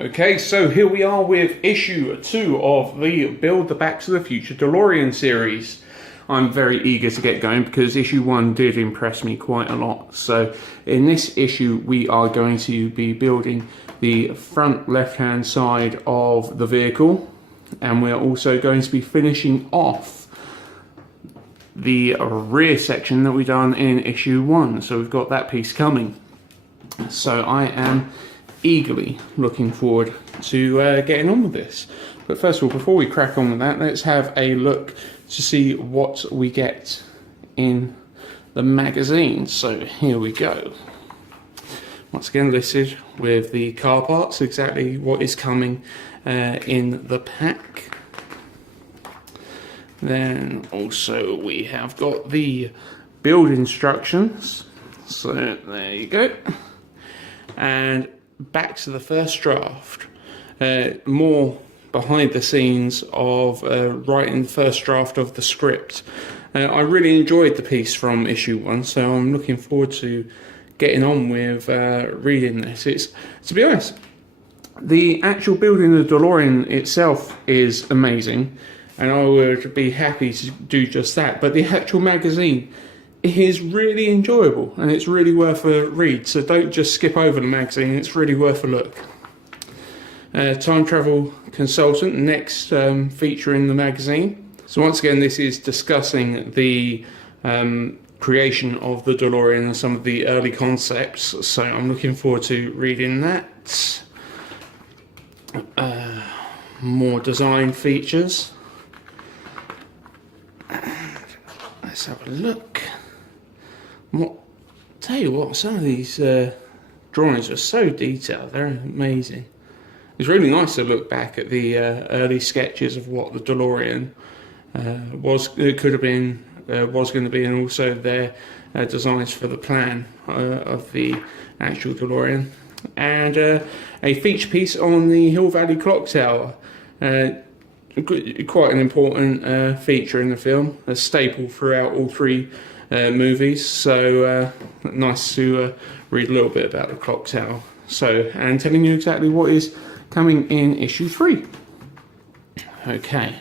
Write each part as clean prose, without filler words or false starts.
Okay, so here we are with issue 2 of the Build the Back to the Future Delorean series. I'm very eager to get going because issue 1 did impress me quite a lot. So in this issue we are going to be building the front left hand side of the vehicle, and we're also going to be finishing off the rear section that we done in issue 1. So we've got that piece coming. So I am eagerly looking forward to getting on with this. But first of all, before we crack on with that, let's have a look to see what we get in the magazine. So here we go. Once again listed with the car parts, exactly what is coming in the pack. Then also we have got the build instructions. So there you go. And back to the first draft, more behind the scenes of writing the first draft of the script. I really enjoyed the piece from issue 1, so I'm looking forward to getting on with reading this. It's, to be honest, the actual building of the DeLorean itself is amazing, and I would be happy to do just that, but the actual magazine is really enjoyable and it's really worth a read, so don't just skip over the magazine, it's really worth a look. Time travel consultant, next feature in the magazine. So once again, this is discussing the creation of the DeLorean and some of the early concepts, so I'm looking forward to reading that. More design features. Let's have a look. Tell you what, some of these drawings are so detailed, they're amazing. It's really nice to look back at the early sketches of what the DeLorean was going to be, and also their designs for the plan of the actual DeLorean. And a feature piece on the Hill Valley Clock Tower. Quite an important feature in the film, a staple throughout all 3 movies, so nice to read a little bit about the clock tower. So, and telling you exactly what is coming in issue 3. Okay,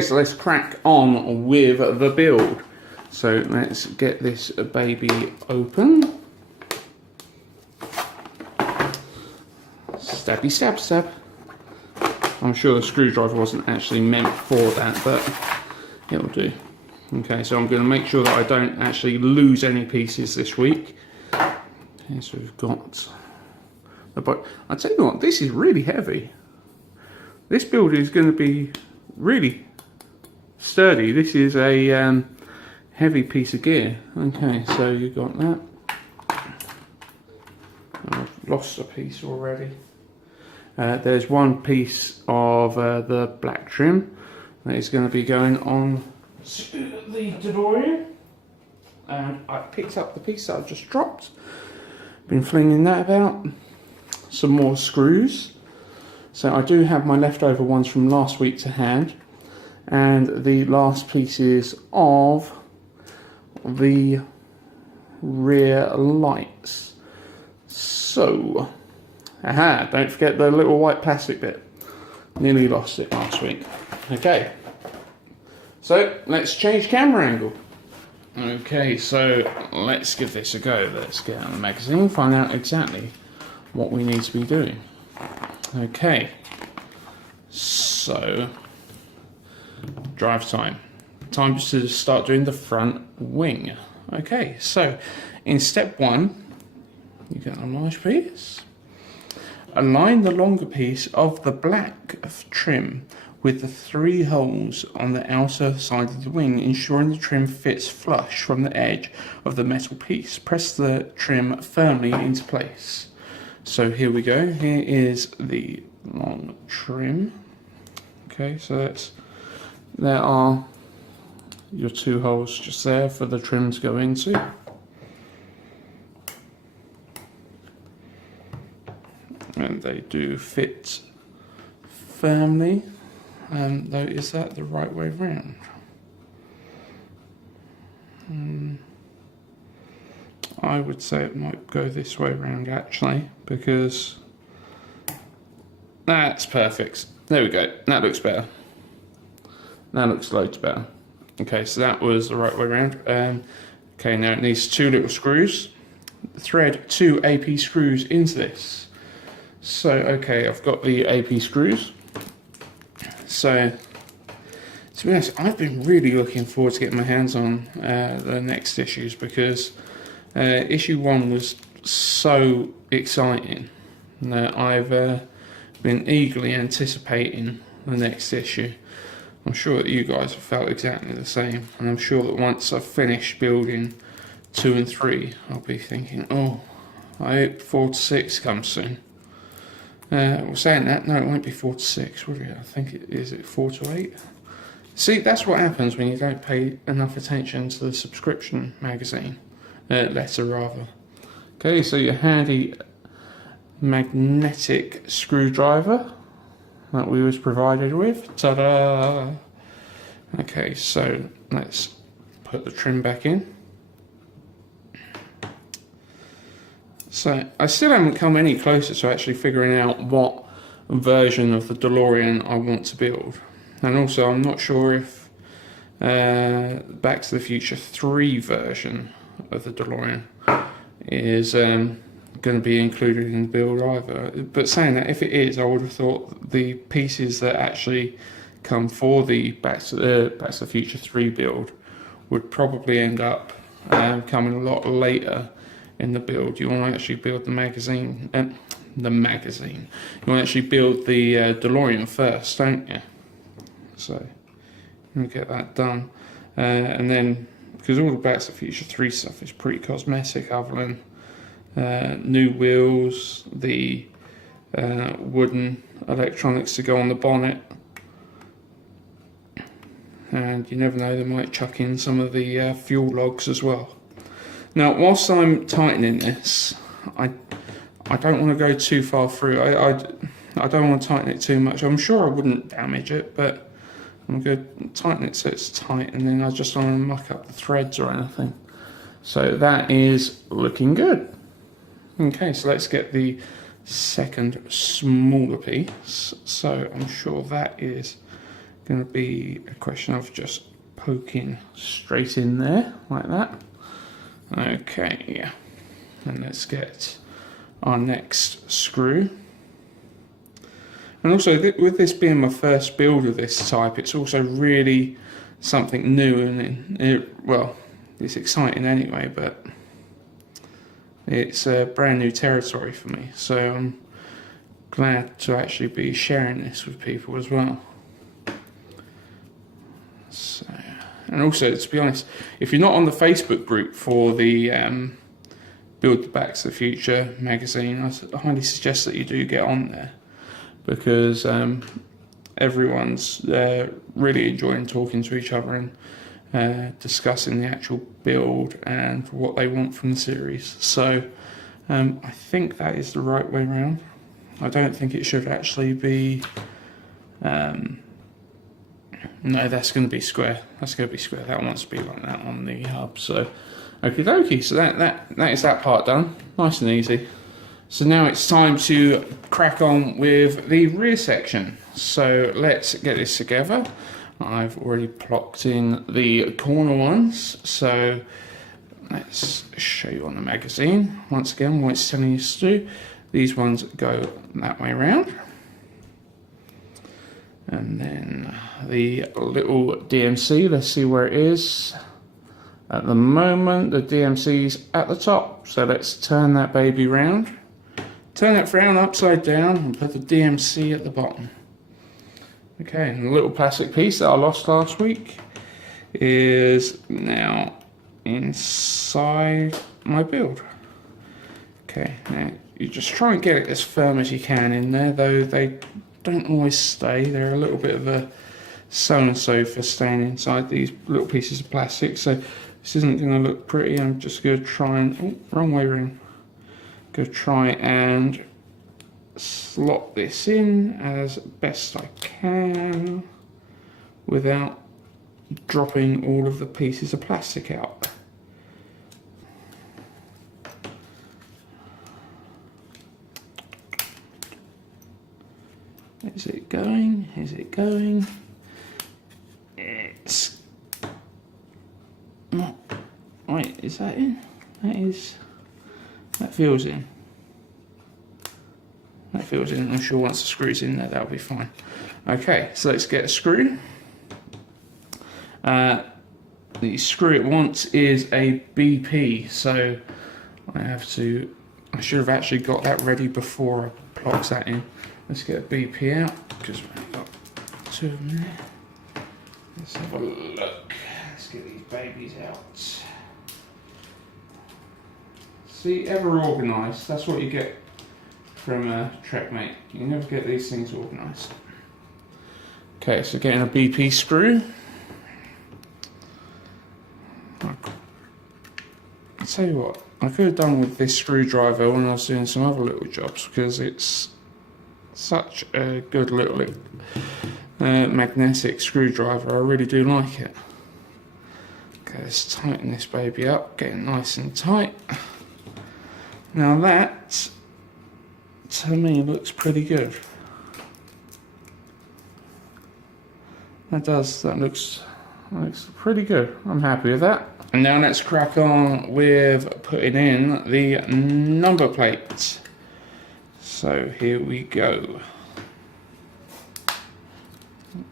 so let's crack on with the build. So let's get this baby open. Stabby stab stab. I'm sure the screwdriver wasn't actually meant for that, but it'll do. Okay, so I'm going to make sure that I don't actually lose any pieces this week. Okay, so we've got the box. I'll tell you what, this is really heavy. This build is going to be really sturdy. This is a heavy piece of gear. Okay, so you've got that. I've lost a piece already. There's one piece of the black trim that is going to be going on the DeLorean, and I picked up the piece that I just dropped, been flinging that about. Some more screws, so I do have my leftover ones from last week to hand, and the last pieces of the rear lights. So, don't forget the little white plastic bit, nearly lost it last week. Okay, so let's change camera angle. Okay, so let's give this a go. Let's get out the magazine, find out exactly what we need to be doing. Okay, so drive time. Time to start doing the front wing. Okay, so in step 1, you get a large piece. Align the longer piece of the black trim with the 3 holes on the outer side of the wing, ensuring the trim fits flush from the edge of the metal piece. Press the trim firmly into place. So here we go. Here is the long trim. Okay, so there are your 2 holes just there for the trim to go into. And they do fit firmly, though is that the right way round? I would say it might go this way round actually, because That's perfect. There we go. That looks better. That looks loads better. Okay, so that was the right way around. Okay, now it needs 2 little screws. Thread 2 AP screws into this. So, okay, I've got the AP screws. So, to be honest, I've been really looking forward to getting my hands on the next issues, because issue 1 was so exciting that I've been eagerly anticipating the next issue. I'm sure that you guys have felt exactly the same, and I'm sure that once I've finished building 2 and 3, I'll be thinking, oh, I hope 4 to 6 comes soon. Well, saying that, no, it won't be 4 to 6, will it? I think is it 4 to 8? See, that's what happens when you don't pay enough attention to the subscription magazine, letter rather. Okay, so your handy magnetic screwdriver that we was provided with. Ta-da! Okay, so let's put the trim back in. So I still haven't come any closer to actually figuring out what version of the Delorean I want to build. And also I'm not sure if Back to the Future 3 version of the Delorean is going to be included in the build either. But saying that, if it is, I would have thought the pieces that actually come for the Back to the Future 3 build would probably end up coming a lot later in the build. You want to actually build the magazine. You want to actually build the DeLorean first, don't you? So you get that done, and then because all the Back to the Future 3 stuff is pretty cosmetic, other than new wheels, the wooden electronics to go on the bonnet, and you never know, they might chuck in some of the fuel logs as well. Now, whilst I'm tightening this, I don't want to go too far through. I don't want to tighten it too much. I'm sure I wouldn't damage it, but I'm going to tighten it so it's tight, and then I just don't want to muck up the threads or anything. So that is looking good. Okay, so let's get the second smaller piece. So I'm sure that is going to be a question of just poking straight in there like that. Okay, yeah. And let's get our next screw. And also, with this being my first build of this type, it's also really something new, and well, it's exciting anyway, but it's a brand new territory for me, so I'm glad to actually be sharing this with people as well. So, and also, to be honest, if you're not on the Facebook group for the Build the Back to the Future magazine, I highly suggest that you do get on there, because everyone's really enjoying talking to each other and discussing the actual build and what they want from the series. So I think that is the right way around. I don't think it should actually be no, that's going to be square. That's going to be square. That wants to be like that on the hub. So okie dokie. So that is that part done. Nice and easy. So now it's time to crack on with the rear section. So let's get this together. I've already plopped in the corner ones, so let's show you on the magazine. Once again, what it's telling you to do. These ones go that way around. And then the little DMC, let's see where it is. At the moment, the DMC's at the top, so let's turn that baby round. Turn that frown upside down and put the DMC at the bottom. Okay, and the little plastic piece that I lost last week is now inside my build. Okay, now you just try and get it as firm as you can in there, though they don't always stay. They're a little bit of a so-and-so for staying inside these little pieces of plastic, so this isn't going to look pretty. I'm just going to try and, oh, wrong way around. Going to try and slot this in as best I can without dropping all of the pieces of plastic out. Is it going? Is it going? It's not. Wait, is that in? That feels in. That feels in. I'm sure once the screw's in there, that'll be fine. Okay, so let's get a screw. The screw it wants is a BP, so I should have actually got that ready before I plugs that in. Let's get a BP out, because we've got two of them there. Let's have a look. Let's get these babies out. See, ever organised. That's what you get from a Trekmate. You never get these things organised. Okay, so getting a BP screw. I'll tell you what, I could have done with this screwdriver when I was doing some other little jobs, because it's such a good little magnetic screwdriver. I really do like it. Okay, let's tighten this baby up, get it nice and tight. Now that, to me, looks pretty good. That looks pretty good. I'm happy with that. And now let's crack on with putting in the number plate. So here we go.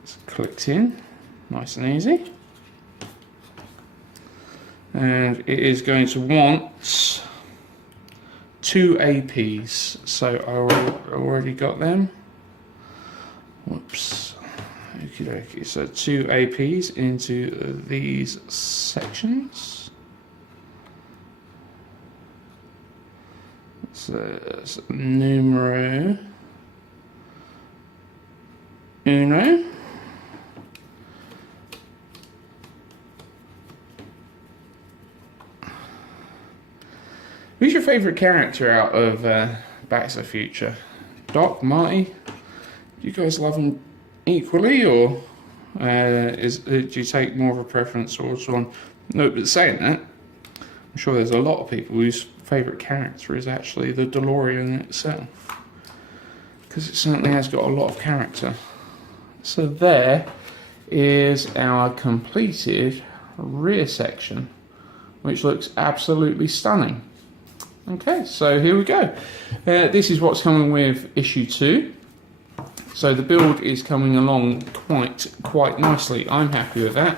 It's clicked in, nice and easy. And it is going to want 2 APs. So I already got them. Whoops. Okie dokie. So 2 APs into these sections. So it's numero uno. Who's your favourite character out of Back to the Future? Doc, Marty? Do you guys love them equally, or do you take more of a preference towards one? No, but saying that, I'm sure there's a lot of people whose favourite character is actually the Delorean itself, because it certainly has got a lot of character. So there is our completed rear section, which looks absolutely stunning. Okay, so here we go. This is what's coming with issue 2. So the build is coming along quite nicely. I'm happy with that,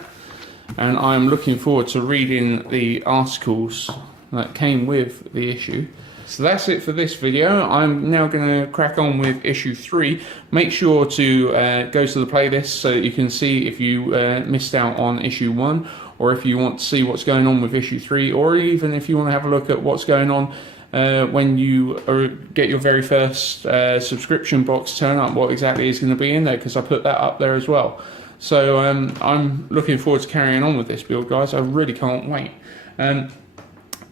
and I'm looking forward to reading the articles that came with the issue. So that's it for this video. I'm now going to crack on with issue 3. Make sure to go to the playlist so that you can see if you missed out on issue 1, or if you want to see what's going on with issue 3, or even if you want to have a look at what's going on when you get your very first subscription box turn up, what exactly is going to be in there, because I put that up there as well. So I'm looking forward to carrying on with this build, guys. I really can't wait.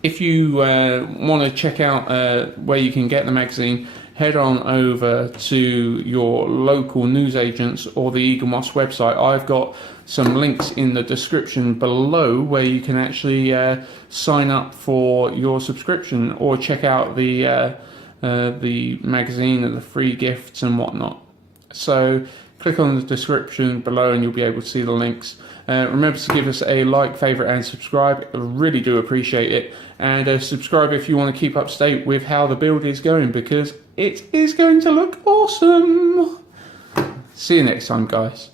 If you want to check out where you can get the magazine, head on over to your local newsagents or the Eaglemoss website. I've got some links in the description below where you can actually sign up for your subscription, or check out the magazine and the free gifts and whatnot. So click on the description below and you'll be able to see the links. Remember to give us a like, favourite and subscribe. I really do appreciate it. And subscribe if you want to keep up to date with how the build is going, because it is going to look awesome. See you next time, guys.